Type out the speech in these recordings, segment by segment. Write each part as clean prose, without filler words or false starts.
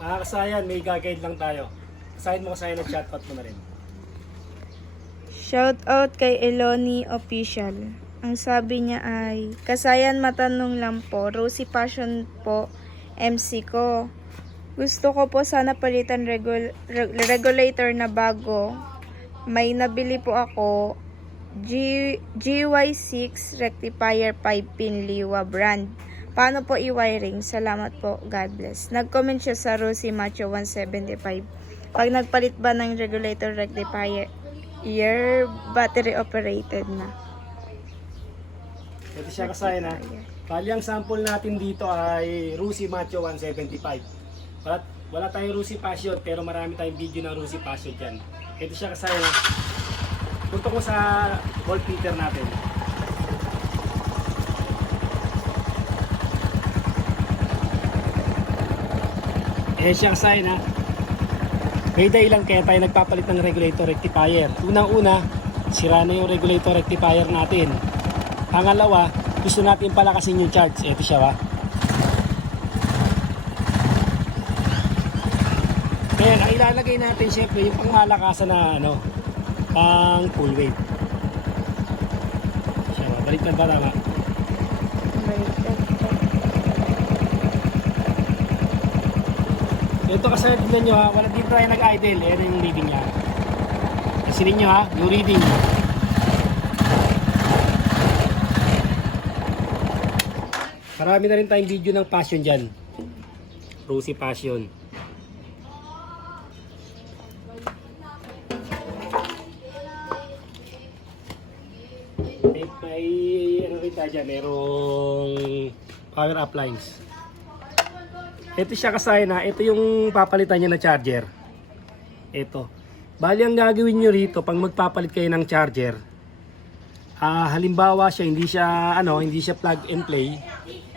Mga kasayan, may gagawin lang tayo. Kasayan mo kasayan at shoutout mo na rin. Shout out kay Eloni Official. Ang sabi niya ay, kasayan matanong lang po, Rosy Passion po, MC ko. Gusto ko po sana palitan regulator na bago. May nabili po ako, GY6 Rectifier 5-pin Liwa brand. Paano po i-wiring? Salamat po. God bless. Nag-comment siya sa Rosy Macho 175. Pag nagpalit ba ng regulator rectifier, battery operated na. Ito siya kasayan ha. Bali ang sample natin dito ay Rosy Macho 175. Wala tayong Rosy Passion pero marami tayong video ng Rosy Passion dyan. Ito siya kasayan ha. Punto ko sa voltmeter natin. Ayan siya kasayan ha. May dahilan kaya tayo nagpapalit ng regulator rectifier. Unang-una, sira na yung regulator rectifier natin. Pangalawa, gusto natin palakasin yung charge. Ito siya ha. Kaya ang ilalagay natin syempre yung pangmalakasan na pang full weight. Siya ha. Baliktad ba tama? Ito kasi tignan nyo ha, wala din tayo nag-idle. Ayan yung reading niya. Kasinin nyo ha, yung reading. Marami na rin tayong video ng Passion dyan. Rosy Passion. May ano rin tayo dyan, merong power uplines. Ito siya kasayan na, ito yung papalitan niya na charger. Ito. Bali ang gagawin nyo rito, pag magpapalit kayo ng charger, halimbawa siya, hindi siya plug and play.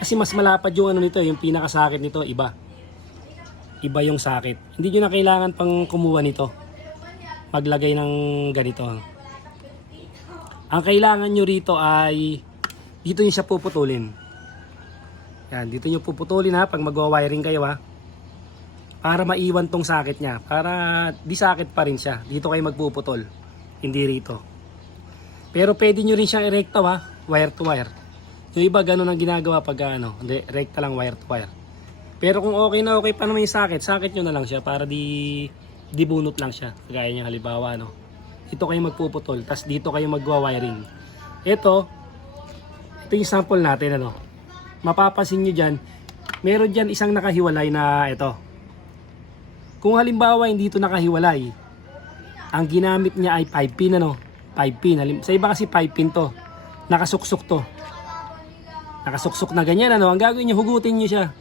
Kasi mas malapad yung nito, yung pinakasakit nito, iba. Iba yung sakit. Hindi nyo na kailangan pang kumuha nito. Maglagay ng ganito. Ang kailangan nyo rito ay, dito nyo siya puputulin. Yan, dito nyo puputulin ha, pag magwa-wiring kayo ha. Para maiwan tong sakit niya. Para di sakit pa rin siya. Dito kayo magpuputol. Hindi rito. Pero pwede nyo rin siyang irekta ha, wire to wire. Yung iba ganun ang ginagawa pag hindi, rekta lang wire to wire. Pero kung okay na okay pa naman yung sakit nyo na lang siya para di bunot lang siya. Kagaya niya halimbawa Ito kayo magpuputol, tas dito kayo magwa-wiring. Ito yung sample natin Mapapansin nyo dyan, meron dyan isang nakahiwalay na ito. Kung halimbawa hindi ito nakahiwalay, ang ginamit niya ay 5-pin 5-pin. Sa iba kasi 5-pin to. Nakasuksok to. Nakasuksok na ganyan Ang gagawin nyo, hugutin nyo siya.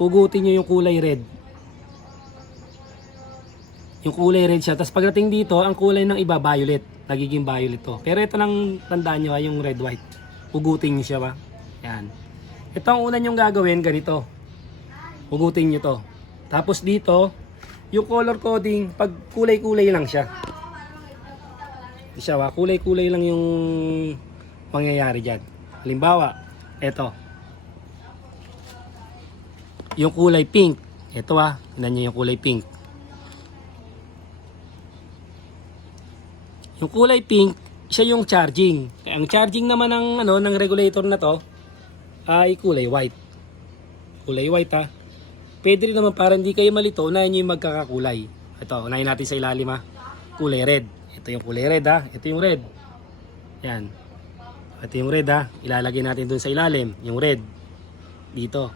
Hugutin nyo yung kulay red. Yung kulay red siya. Tapos pagdating dito, ang kulay ng iba violet. Nagiging violet to. Pero ito lang tandaan nyo yung red white. Hugutin nyo siya ba? Yan. Ito ang una nyong gagawin, ganito. Hugutin nyo to. Tapos dito, yung color coding, pag kulay-kulay lang siya. Kulay-kulay lang yung mangyayari dyan. Halimbawa, ito. Yung kulay pink. Ito tignan nyo yung kulay pink. Yung kulay pink, siya yung charging. Ang charging naman ng regulator na to, ay kulay white. Kulay white Pwede rin naman para hindi kayo malito, unahin nyo yung magkakakulay. Ito, unahin natin sa ilalim kulay red. Ito yung kulay red Ito yung red. Yan. Ito yung red Ilalagay natin dun sa ilalim, yung red. Dito.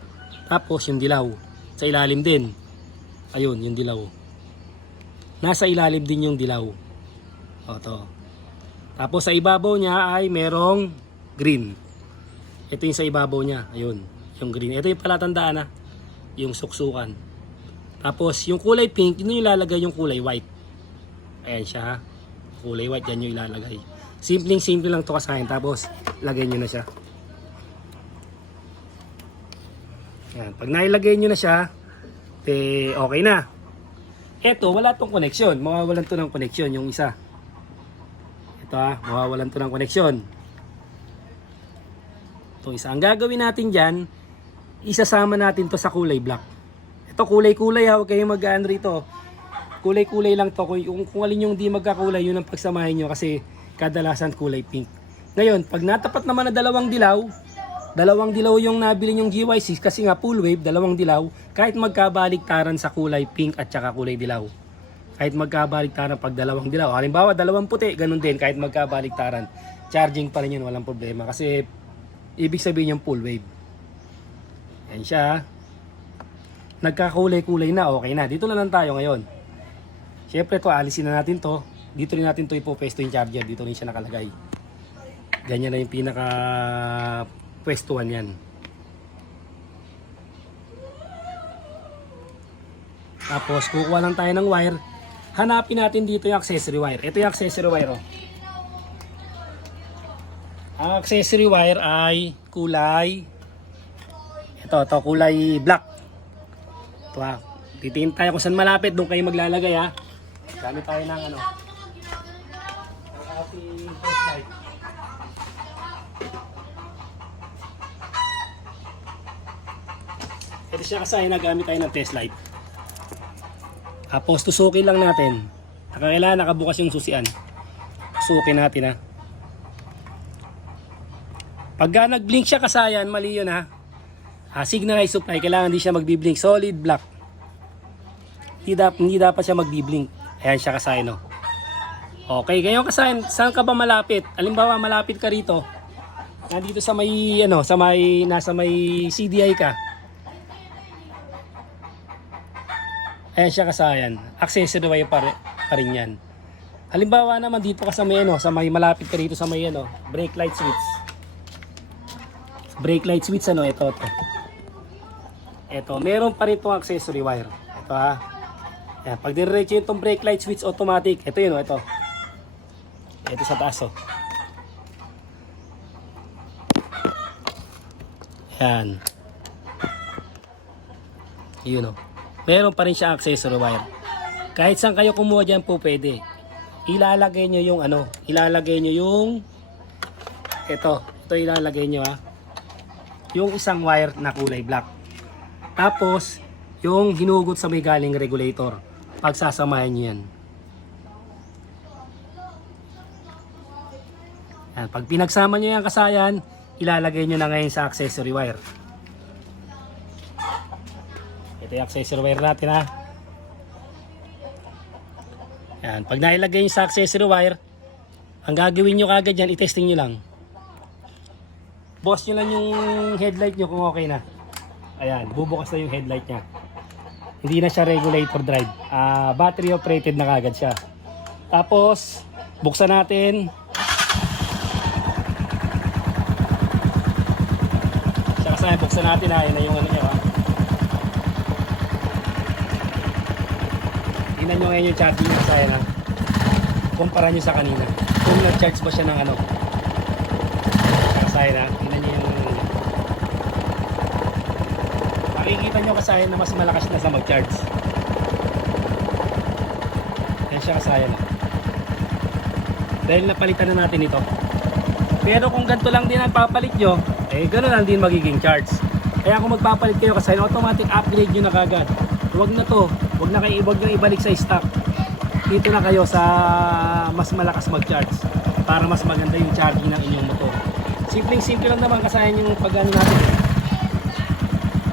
Tapos yung dilaw. Sa ilalim din. Ayun, yung dilaw. Nasa ilalim din yung dilaw. Ito. Tapos sa ibabaw niya ay merong green. Ito yung sa ibabaw niya. Ayun, yung green. Ito yung palatandaan yung suksukan. Tapos yung kulay pink, yun yung ilalagay yung kulay white. Ayan siya Kulay white, yan yung ilalagay. Simple lang to kasahin. Tapos lagay nyo na siya. Ayan. Pag nailagay nyo na siya, okay na. Ito, wala tong connection. Mawawalan to ng connection yung isa. Ito mawawalan to ng connection. Itong isa. Ang gagawin natin dyan, isasama natin to sa kulay black. Ito kulay-kulay ha, huwag kayong mag-ano rito. Kulay-kulay lang to. Kung alin yung di magkakulay, yun ang pagsamahin nyo kasi kadalasan kulay pink. Ngayon, pag natapat naman na dalawang dilaw yung nabili yung GY6 kasi nga full wave, dalawang dilaw, kahit magkabaligtaran sa kulay pink at saka kulay dilaw. Kahit magkabaligtaran pag dalawang dilaw. Halimbawa, dalawang puti, ganun din, kahit magkabaligtaran. Charging pa rin yun, walang problema. Kasi, ibig sabihin yung full wave. Yan siya. Nagkakulay-kulay na, okay na. Dito na lang tayo ngayon. Siyempre to, alisin na natin to. Dito rin natin to ipopesto yung charger. Dito rin siya nakalagay. Ganyan na yung pinaka pwestuhan yan. Tapos, kukuha lang tayo ng wire. Hanapin natin dito yung accessory wire. Ito yung accessory wire, oh. Ang accessory wire ay kulay ito kulay black. Ito ha. Titingin tayo kung saan malapit, doon kayo maglalagay ha. Gamit tayo ng ano. Ang ating test light. Ito siya kasi nagamit tayo ng test light. Tapos tusukin lang natin. Kailangan nakabukas yung susian. Tusukin natin ha. Pagka nag-blink siya kasayan, mali yun ha. Signalized supply, kailangan hindi siya magbi-blink. Solid black. Hindi dapat siya magbi-blink. Ayan siya kasayan no. Okay, ngayon kasayan, saan ka ba malapit? Halimbawa, malapit ka rito. Nandito sa may, nasa may CDI ka. Ayan siya kasayan. Accessory wire pa rin yan. Halimbawa naman dito ka sa may malapit ka rito sa may brake light switch. Brake light switch ito. Ito, meron pa rin itong accessory wire. Ito ha. Ayan, pag diretso itong brake light switch automatic, ito yun ito. Ito sa taas Ayan. Yun meron pa rin siya accessory wire. Kahit saan kayo kumuha dyan po pwede. Ilalagay nyo yung ito ilalagay nyo ha. Yung isang wire na kulay black. Tapos, yung hinugot sa may galing regulator. Pagsasamahin nyo yan. Yan. Pag pinagsama nyo yan kasayan, ilalagay nyo na ngayon sa accessory wire. Ito yung accessory wire natin ha. Yan. Pag nailagay nyo sa accessory wire, ang gagawin nyo kagad yan, itesting nyo lang. Boss nyo lang yung headlight nyo kung okay na. Ayan, bubukas na yung headlight nya. Hindi na siya regulator drive. Battery operated na kagad siya. Tapos, buksan natin. Saka buksan natin ha. Yan na yung niya ha. Tingnan nyo ngayon yung charging niya sa ha. Kumpara nyo sa kanina. Kung nag-charge ba siya ng kasayan ha. Tingnan nyo yung makikita nyo kasayan na mas malakas na sa mag-charge. Yan siya kasayan ha. Dahil napalitan na natin ito. Pero kung ganito lang din ang papalit nyo, gano'n lang din magiging charge. Kaya kung magpapalit kayo kasayan, automatic upgrade nyo na kagad. Huwag na to. Huwag na kayo ibalik sa stock. Dito na kayo sa mas malakas mag-charge para mas maganda yung charging ng inyong motor. Simpleng-simple lang naman kasayan yung pag-ano natin.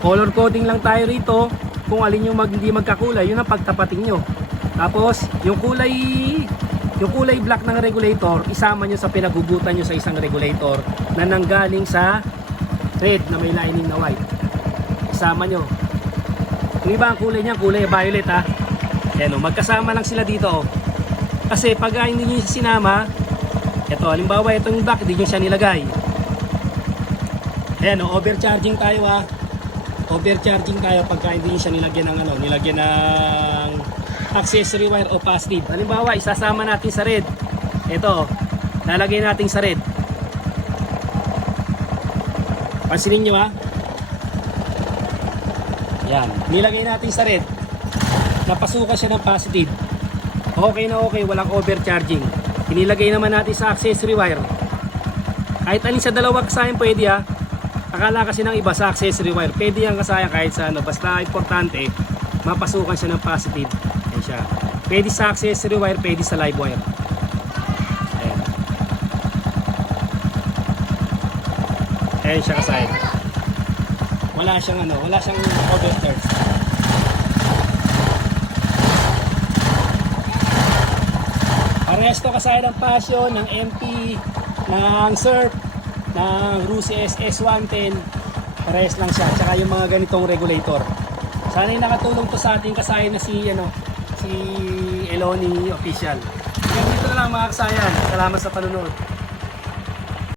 Color coding lang tayo rito. Kung alin yung hindi magkakulay, yun ang pagtapating nyo. Tapos, yung kulay black ng regulator, isama nyo sa pinaghugutan nyo sa isang regulator na nanggaling sa red na may lining na white. Isama nyo. Yung iba ang kulay niya, kulay violet ha. Ayan magkasama lang sila dito Kasi pag hindi nyo sinama, ito, halimbawa itong black, hindi nyo siya nilagay. Ayan overcharging tayo ha. Overcharging tayo pagka hindi nyo siya nilagyan ng nilagyan ng accessory wire o positive. Halimbawa, isasama natin sa red. Ito, lalagay natin sa red. Pansinin nyo ha. Yan, nilagay natin sa red. Napasukan siya ng positive. Okay na okay, walang overcharging. Inilagay naman natin sa accessory wire. Kahit alin sa dalawa kasayan pwede ha. Akala kasi ng iba sa accessory wire, pwede yan kasayan kahit sa basta importante mapasukan siya ng positive. Ayan siya. Pwede sa accessory wire, pwede sa live wire. Ayan. Ayan siya kasayad. Wala siyang overturn. Parehas to kasayad ng Passion, ng MP, ng Surf, ng Rusi SS110. Parehas lang siya. Tsaka yung mga ganitong regulator. Sana yung nakatulong to sa ating kasayan na si Eloni Official. Hanggang dito na lang mga kasayan. Salamat sa panunod.